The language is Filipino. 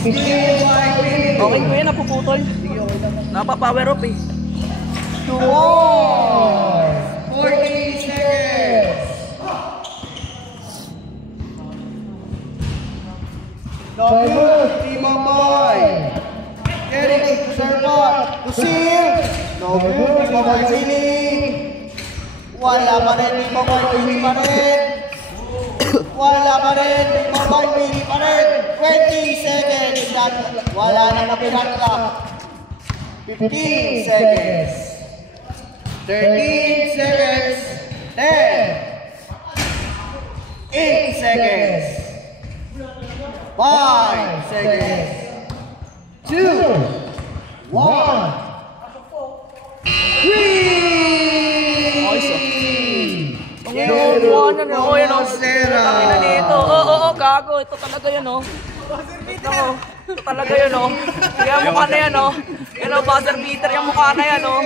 Okay ko yan, napuputol. Napa-power up eh. 2 more. 40 seconds. Double, Team Boy. Getting to serve. To seal. Double, Team Boy winning. Wala pa rin, Team Boy winning pa rin. Wala pa rin, Team Boy winning pa rin. 20 seconds. Wala na mabigat ka. 15 seconds. 13 seconds. 10. 8 seconds. 5 seconds. 2. 1. 3. Oo, gago. Ito talaga yun, oh. Ito talaga yun, oh. Kaya mukha na yan, oh. Yan, oh, buzzer beater yung mukha na yan, oh.